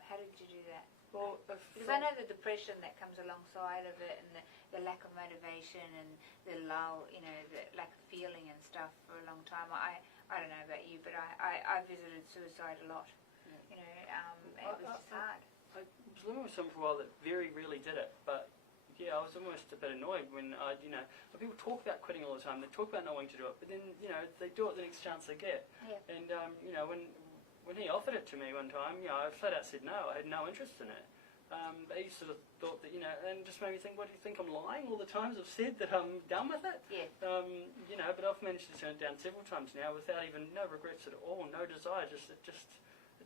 How did you do that? Well, because I know the depression that comes alongside of it, and the lack of motivation, and the lull, the lack of feeling and stuff for a long time. I don't know about you, but I visited suicide a lot. It was just hard. I was living with someone for a while that very rarely did it, but I was almost a bit annoyed when people talk about quitting all the time. They talk about not wanting to do it, but then they do it the next chance they get. And when he offered it to me one time, I flat out said no. I had no interest in it. But he sort of thought that, and just made me think, what, do you think I'm lying all the times I've said that I'm done with it? But I've managed to turn it down several times now without even, no regrets at all, no desire, it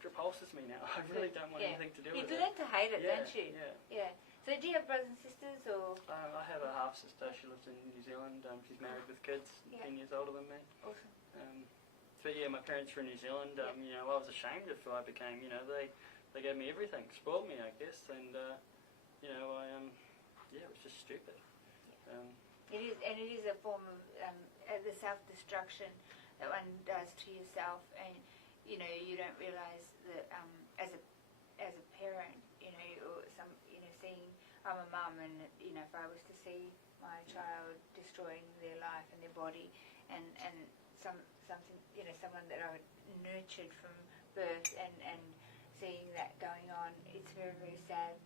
repulses me now. I really don't want anything to do with it. You learn to hate it, don't you? Yeah. So do you have brothers and sisters, or? I have a half-sister. She lives in New Zealand. She's married with kids, 10 years older than me. Awesome. But my parents were in New Zealand. I was ashamed of who I became. They gave me everything, spoiled me, I guess, and it was just stupid. It is, and it is a form of the self-destruction that one does to yourself, and you don't realise that as a parent, or seeing, I'm a mum, and if I was to see my child destroying their life and their body, and someone that I nurtured from birth, and seeing that going on, it's very, very sad.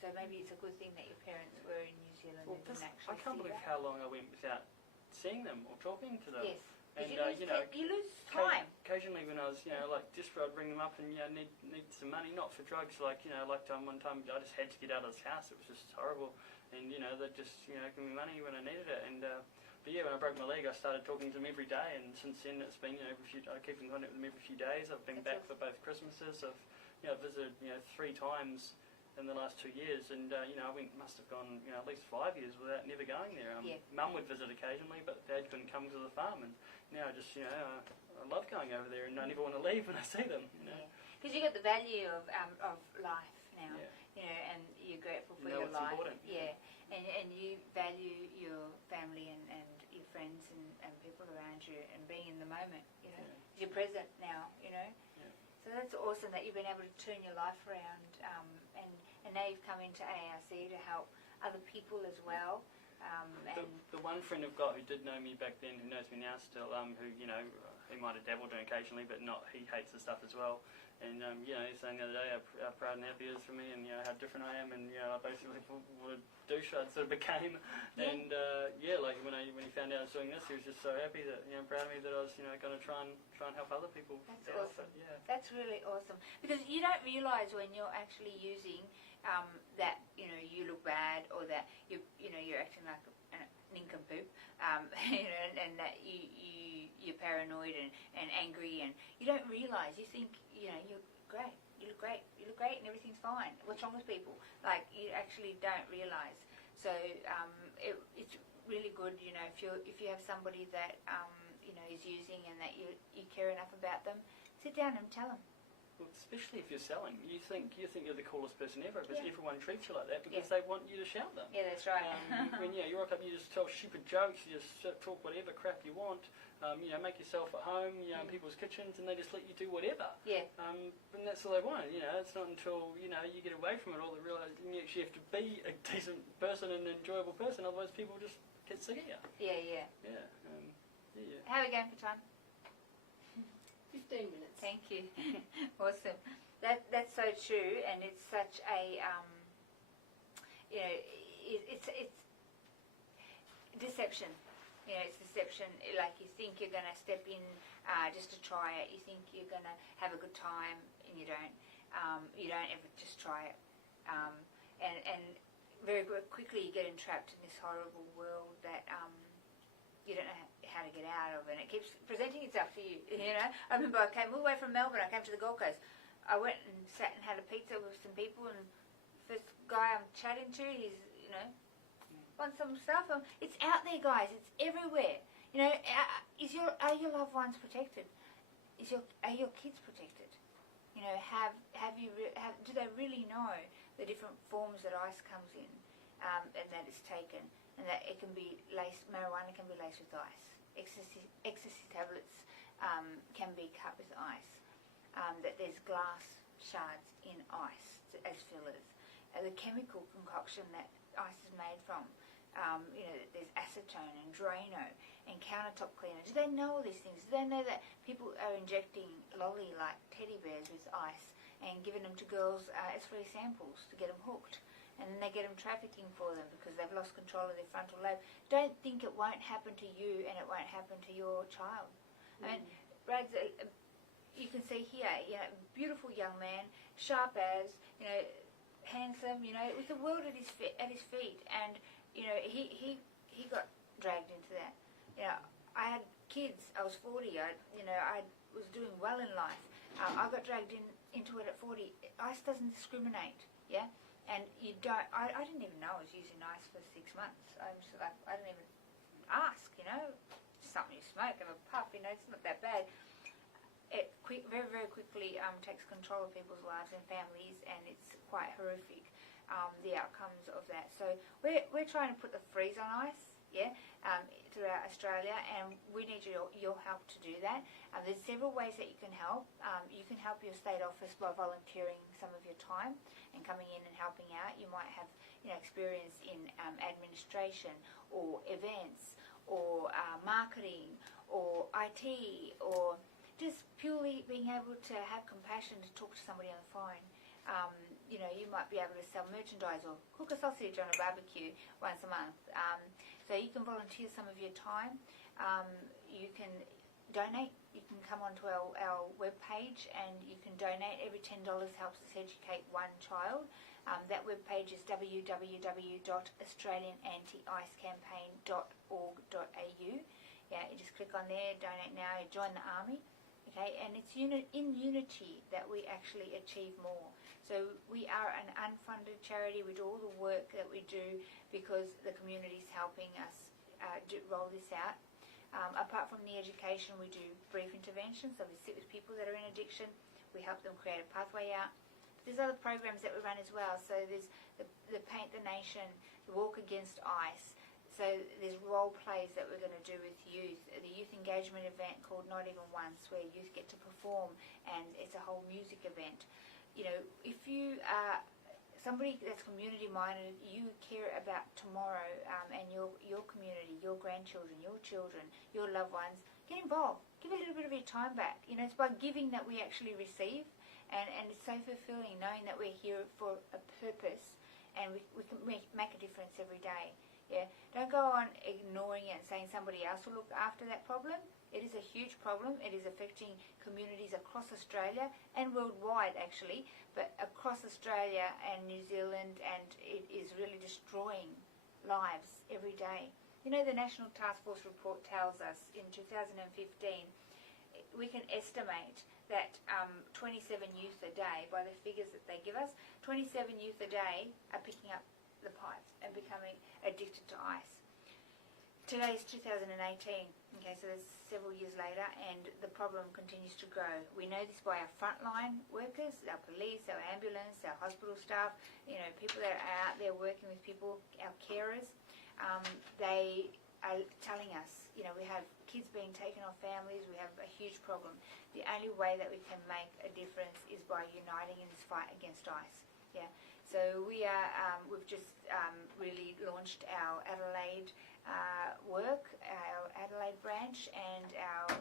So maybe it's a good thing that your parents were in New Zealand and didn't actually. I can't see believe that. how long I went without seeing them or talking to them. Yes. And You lose time. occasionally when I was, like desperate, I'd ring them up and need some money, not for drugs, like one time I just had to get out of this house. It was just horrible, and they'd just give me money when I needed it. And but yeah, when I broke my leg, I started talking to them every day, and since then it's been I keep in contact with them every few days. I've been back for both Christmases. I've visited 3 times in the last 2 years, and I must have gone at least 5 years without never going there. Mum would visit occasionally, but Dad couldn't come to the farm, and now I just I love going over there, and I never want to leave when I see them. Because you get the value of life now, Yeah. and you're grateful for You know your it's life. important. Yeah, and you value your family and your friends and people around you and being in the moment. Yeah. You're present now. Yeah. So that's awesome that you've been able to turn your life around, and now you've come into ARC to help other people as well. The one friend I've got who did know me back then, who knows me now still, who he might have dabbled in occasionally, but not. He hates the stuff as well. And he's saying the other day how proud and happy he is for me, and how different I am, and I basically what a douche I sort of became. Yeah. And like when he found out I was doing this, he was just so happy that proud of me that I was going to try and help other people. That's out. awesome. But, yeah. That's really awesome, because you don't realise when you're actually using that you look bad, or that you're acting like a nincompoop, and that you're paranoid and angry, and you don't realise. You think you're great. You look great. You look great, and everything's fine. What's wrong with people? Like, you actually don't realise. So it's really good, if you have somebody that is using, and that you care enough about them, sit down and tell them. Well, especially if you're selling, you think you're the coolest person ever, because Yeah. everyone treats you like that because they want you to shout them. Yeah, that's right. When you rock up, you just tell stupid jokes, you just talk whatever crap you want. Make yourself at home, in people's kitchens, and they just let you do whatever. Yeah. And that's all they want. It's not until you get away from it all that realize you actually have to be a decent person and an enjoyable person. Otherwise, people just get sick of you. Yeah. Yeah. How are we going for time? 15 minutes. Thank you. Awesome. That's so true, and it's such a it's deception. It's deception. Like, you think you're going to step in just to try it. You think you're going to have a good time, and you don't. You don't ever just try it. And very quickly you get entrapped in this horrible world that you don't know how to get out of, and it keeps presenting itself to you. I remember I came all the way from Melbourne. I came to the Gold Coast. I went and sat and had a pizza with some people, and first guy I'm chatting to, he's wants some stuff. It's out there, guys. It's everywhere. Are your loved ones protected? Are your kids protected? Do they really know the different forms that ice comes in, and that it's taken, and that it can be marijuana can be laced with ice. Ecstasy tablets can be cut with ice. That there's glass shards in ice as fillers. The chemical concoction that ice is made from. There's acetone and Drano and countertop cleaner. Do they know all these things? Do they know that people are injecting lolly-like teddy bears with ice and giving them to girls as free samples to get them hooked? And then they get them trafficking for them because they've lost control of their frontal lobe. Don't think it won't happen to you, and it won't happen to your child. I mean, Brad's, you can see here, beautiful young man, sharp as, handsome, with the world at his feet, and he got dragged into that. I had kids. I was 40. I was doing well in life. I got dragged into it at 40. Ice doesn't discriminate. Yeah. And you don't. I didn't even know I was using ice for 6 months. I'm just like, I didn't even ask. Just something you smoke, have a puff. It's not that bad. It very, very quickly takes control of people's lives and families, and it's quite horrific. The outcomes of that. So we're trying to put the freeze on ice, throughout Australia, and we need your help to do that. There's several ways that you can help. You can help your state office by volunteering some of your time and coming in and helping out. You might have experience in administration or events or marketing or IT, or just purely being able to have compassion to talk to somebody on the phone. you might be able to sell merchandise or cook a sausage on a barbecue once a month. So you can volunteer some of your time. You can donate. You can come onto our webpage and you can donate. Every $10 helps us educate one child. That webpage is www.australianantiicecampaign.org.au. Yeah, you just click on there, donate now, you join the army. Okay, and it's in unity that we actually achieve more. So we are an unfunded charity. We do all the work that we do because the community is helping us roll this out. Apart from the education, we do brief interventions. So we sit with people that are in addiction. We help them create a pathway out. There's other programs that we run as well. So there's the Paint the Nation, the Walk Against Ice. So there's role plays that we're going to do with youth. The youth engagement event called Not Even Once, where youth get to perform, and it's a whole music event. If you are somebody that's community-minded, you care about tomorrow and your community, your grandchildren, your children, your loved ones, get involved. Give a little bit of your time back. It's by giving that we actually receive, and it's so fulfilling knowing that we're here for a purpose and we can make a difference every day. Yeah, don't go on ignoring it and saying somebody else will look after that problem. It is a huge problem. It is affecting communities across Australia and worldwide, actually, but across Australia and New Zealand, and it is really destroying lives every day. The National Task Force report tells us in 2015 we can estimate that 27 youth a day, by the figures that they give us, 27 youth a day are picking up the pipe and becoming addicted to ice. Today is 2018, okay, so that's several years later, and the problem continues to grow. We know this by our frontline workers, our police, our ambulance, our hospital staff, people that are out there working with people, our carers. They are telling us, we have kids being taken off families, we have a huge problem. The only way that we can make a difference is by uniting in this fight against ice. Yeah. So we've just really launched our Adelaide work, our Adelaide branch, and our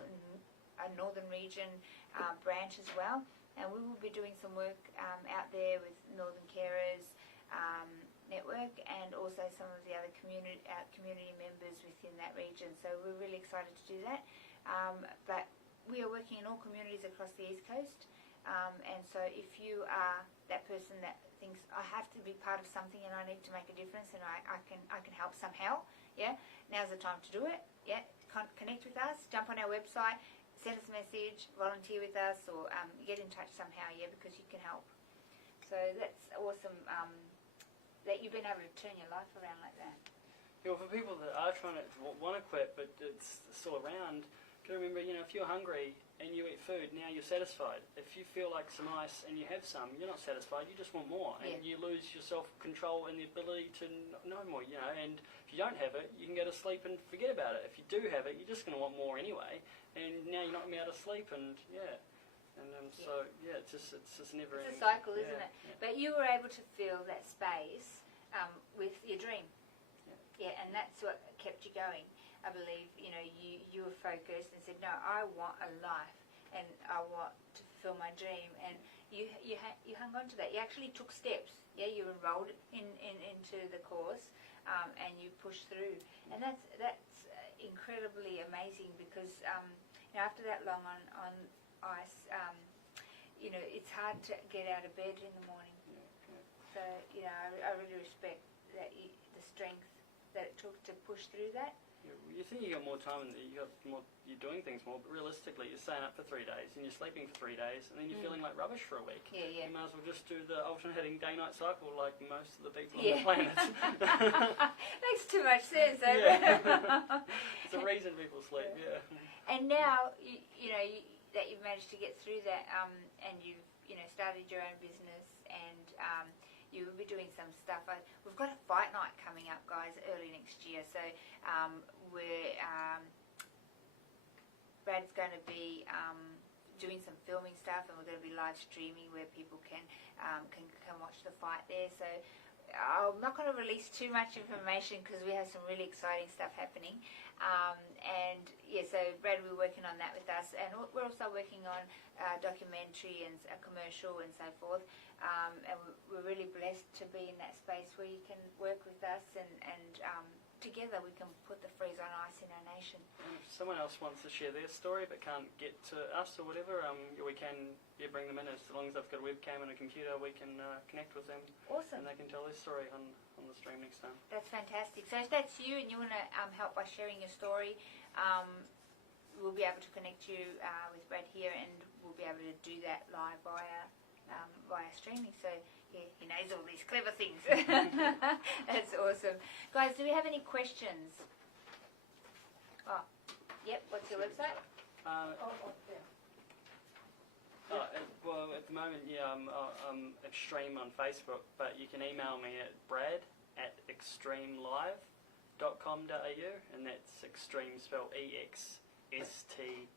Northern Region branch as well. And we will be doing some work out there with Northern Carers Network and also some of the other community members within that region. So we're really excited to do that. But we are working in all communities across the East Coast. And so if you are that person that thinks I have to be part of something and I need to make a difference and I can help somehow, yeah, now's the time to do it. Yeah, connect with us, jump on our website, send us a message, volunteer with us, or get in touch somehow, yeah, because you can help. So that's awesome that you've been able to turn your life around like that. Yeah, well, for people that are trying to want to quit but it's still around, got to remember, if you're hungry and you eat food, now you're satisfied. If you feel like some ice and you have some, you're not satisfied, you just want more. And you lose your self-control and the ability to know more, and if you don't have it, you can go to sleep and forget about it. If you do have it, you're just going to want more anyway, and now you're not going to be able to sleep, and so, it's just never ending. It's a cycle, isn't it? Yeah. But you were able to fill that space with your dream. Yeah, and that's what kept you going. I believe, you were focused and said, no, I want a life and I want to fulfill my dream, and you hung on to that. You actually took steps. Yeah, you enrolled into the course and you pushed through, and that's incredibly amazing because after that long on ice, it's hard to get out of bed in the morning. So I really respect that the strength that it took to push through that. You think you got more time and you're doing things more, but realistically you're staying up for 3 days and you're sleeping for 3 days and then you're feeling like rubbish for a week. Yeah. You might as well just do the alternating day-night cycle like most of the people on the planet. Makes too much sense. It's the reason people sleep, And now, that you've managed to get through that and you've started your own business and you will be doing some stuff. We've got a fight night coming up, guys, early next year. So Brad's going to be doing some filming stuff, and we're going to be live streaming where people can watch the fight there. So I'm not going to release too much information because we have some really exciting stuff happening. And yeah, so Brad will be working on that with us, and we're also working on a documentary and a commercial and so forth. And we're really blessed to be in that space where you can work with us, and together we can put the freeze on ice in our nation. And if someone else wants to share their story but can't get to us or whatever, we can bring them in. As long as they've got a webcam and a computer, we can connect with them. Awesome. And they can tell their story on the stream next time. That's fantastic. So if that's you and you want to help by sharing your story, we'll be able to connect you with Brad here, and we'll be able to do that live via streaming. So yeah, he knows all these clever things. That's awesome. Guys, do we have any questions? Oh, yep. What's your website? Well, at the moment, yeah, I'm Extreme on Facebook, but you can email me at brad@extremelive.com.au, and that's extreme spelled EXSTREAM.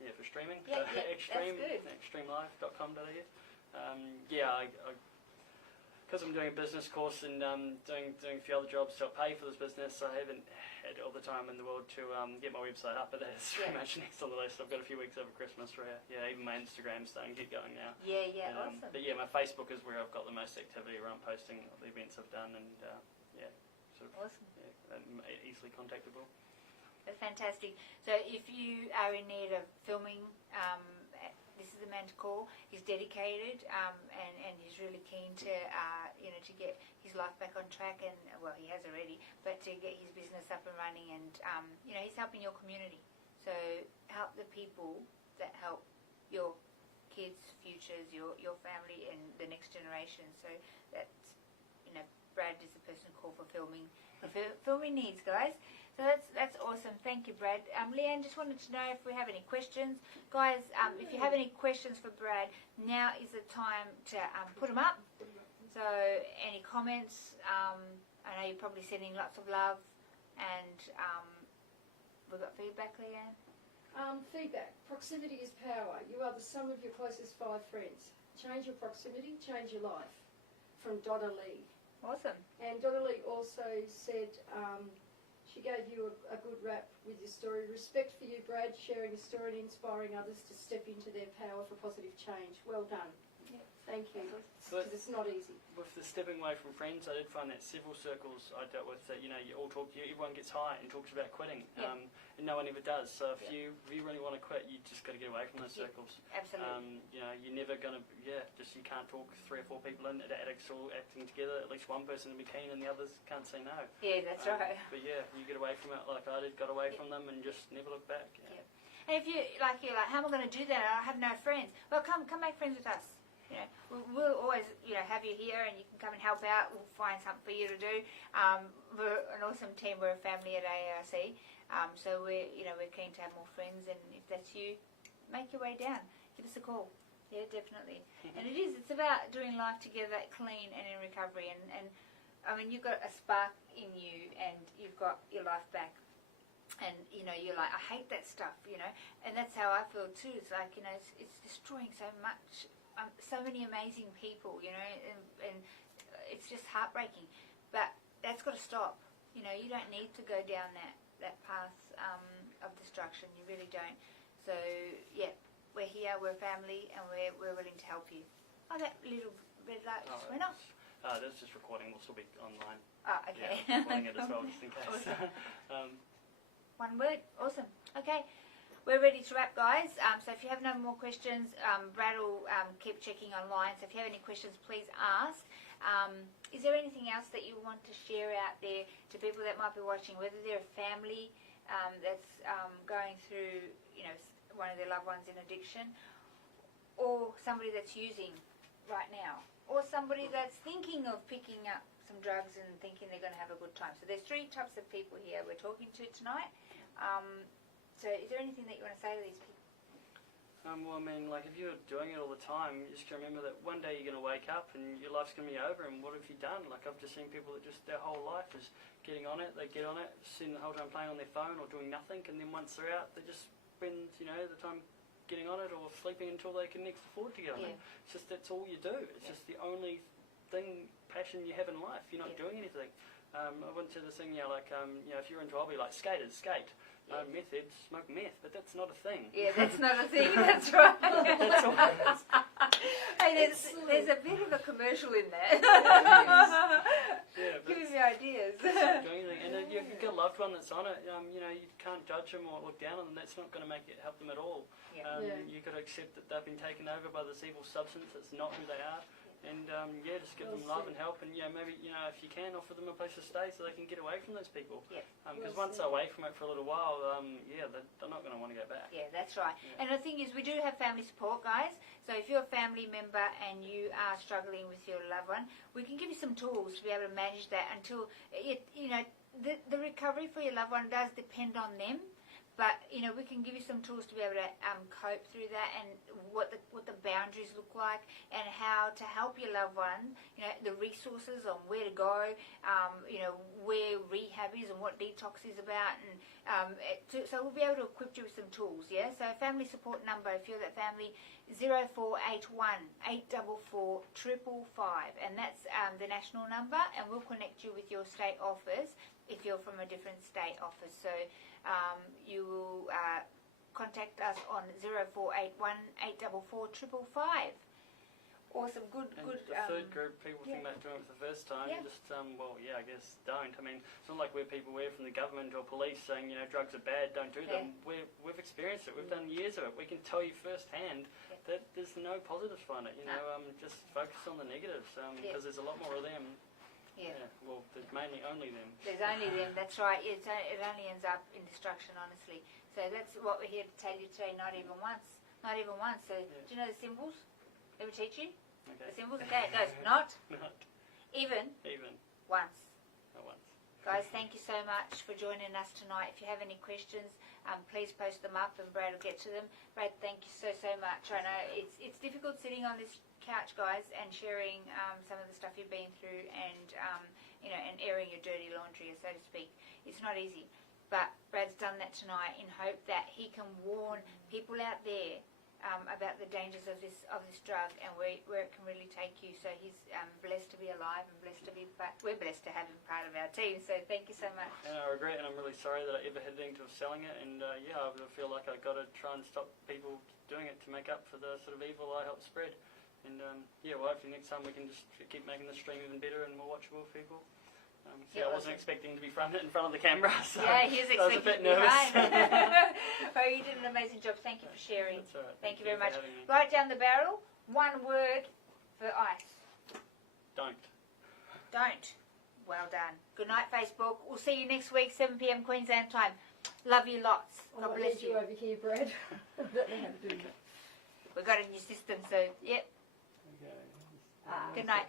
Yeah, for streaming. Yeah, so yeah, extreme, that's good. extremelive.com.au. Yeah, because I'm doing a business course and doing a few other jobs to help pay for this business, I haven't had all the time in the world to get my website up, but that's pretty much next on the list. I've got a few weeks over Christmas where, even my Instagram's starting to get going now. Yeah, awesome. But yeah, my Facebook is where I've got the most activity where I'm posting the events I've done, and sort of Awesome. easily contactable. That's fantastic. So if you are in need of filming, this is the man to call. He's dedicated, and he's really keen to to get his life back on track, and well, he has already, but to get his business up and running, and he's helping your community. So help the people that help your kids' futures, your family, and the next generation. So that's Brad is the person called for filming needs, guys. So that's awesome. Thank you, Brad. Leanne, just wanted to know if we have any questions. Guys, if you have any questions for Brad, now is the time to put them up. So any comments, I know you're probably sending lots of love, and we've got feedback, Leanne? Feedback. Proximity is power. You are the sum of your closest 5 friends. Change your proximity, change your life. From Donna Lee. Awesome. And Donna Lee also said she gave you a good rap with your story. Respect for you, Brad, sharing your story and inspiring others to step into their power for positive change. Well done. Yep. Thank you. Because it's not easy. With the stepping away from friends, I did find that several circles I dealt with that you all talk. Everyone gets high and talks about quitting, and no one ever does. So if you really want to quit, you just got to get away from those circles. Absolutely. You're never gonna. You can't talk 3 or 4 people in at addicts all acting together. At least one person will be keen, and the others can't say no. Yeah, that's right. But yeah, you get away from it like I did. Got away from them and just never look back. Yep. And if you're like, how am I going to do that? I have no friends. Well, come make friends with us. We'll always, have you here, and you can come and help out. We'll find something for you to do. We're an awesome team. We're a family at ARC. So we're keen to have more friends. And if that's you, make your way down. Give us a call. Yeah, definitely. And it's about doing life together, clean and in recovery. And I mean, you've got a spark in you, and you've got your life back. And you're like, I hate that stuff. And that's how I feel too. It's like it's destroying so much. So many amazing people, and it's just heartbreaking. But that's got to stop. You don't need to go down that path of destruction. You really don't. So yeah, we're here. We're family, and we're willing to help you. Oh, that little red light just went off. That's just recording. We'll still be online. Oh, okay. Yeah, recording it as well, just in case. Awesome. One word. Awesome. Okay. We're ready to wrap, guys. So if you have no more questions, Brad will keep checking online. So if you have any questions, please ask. Is there anything else that you want to share out there to people that might be watching, whether they're a family that's going through, one of their loved ones in addiction, or somebody that's using right now, or somebody that's thinking of picking up some drugs and thinking they're going to have a good time? So there's 3 types of people here we're talking to tonight. So is there anything that you want to say to these people? Well, I mean, like, if you're doing it all the time, you just got to remember that one day you're going to wake up and your life's going to be over, and what have you done? Like, I've just seen people that just, their whole life is getting on it, they get on it, spend the whole time playing on their phone or doing nothing, and then once they're out, they just spend, the time getting on it or sleeping until they can next afford to get on it. It's just that's all you do. It's just the only passion you have in life. You're not doing anything. I wouldn't say this thing, if you're into hobby like skaters, skate. Meth heads smoke meth, but that's not a thing. Yeah, that's not a thing, that's right. That's all it is. Hey, there's a bit of a commercial in there. Yeah, but Giving me ideas. not doing anything. And if you've got a loved one that's on it, you can't judge them or look down on them. That's not going to help them at all. You've got to accept that they've been taken over by this evil substance. It's not who they are. And just give them love and help, and maybe if you can, offer them a place to stay so they can get away from those people. Because once they're away from it for a little while, they're not going to want to go back. Yeah, that's right. And the thing is, we do have family support, guys. So if you're a family member and you are struggling with your loved one, we can give you some tools to be able to manage that until the recovery for your loved one does depend on them. But we can give you some tools to be able to cope through that, and what the boundaries look like, and how to help your loved one. The resources on where to go, where rehab is and what detox is about, and so we'll be able to equip you with some tools. Yeah. So family support number, if you're that family, 0481 844 555, and that's the national number, and we'll connect you with your state office if you're from a different state office. So you will contact us on 0481 844 555. Awesome, good. The third group, people think they're doing it for the first time. Just, I guess don't. I mean, it's not like we're people from the government or police saying, drugs are bad, don't do them. We've experienced it. We've done years of it. We can tell you firsthand that there's no positives on it. Just focus on the negatives because there's a lot more of them. Well, there's mainly only them. There's only them, that's right. It only ends up in destruction, honestly. So that's what we're here to tell you today, not even once. Not even once. So, do you know the symbols? Let me teach you. Okay. The symbols? Okay, it goes not, even, once. Not once. Guys, thank you so much for joining us tonight. If you have any questions, please post them up and Brad will get to them. Brad, thank you so much. I know it's difficult sitting on this couch, guys, and sharing some of the stuff you've been through, and and airing your dirty laundry, so to speak. It's not easy, but Brad's done that tonight in hope that he can warn people out there about the dangers of this drug and where it can really take you. So he's blessed to be alive and blessed to be back. We're blessed to have him part of our team. So thank you so much. And I regret, and I'm really sorry that I ever had anything to selling it. And I feel like I've got to try and stop people doing it to make up for the sort of evil I helped spread. And hopefully next time we can just keep making the stream even better and more watchable for people. I wasn't expecting to be in front of the camera, so he was I was a bit nervous. Oh, you did an amazing job. Thank you for sharing. That's all right. Thank you very much. for having me. Right down the barrel, one word for ice. Don't. Well done. Good night, Facebook. We'll see you next week, 7 p.m. Queensland time. Love you lots. God bless you. over here, Brad. I don't know how to do that. We've got a new system, so yep. Okay. Good night.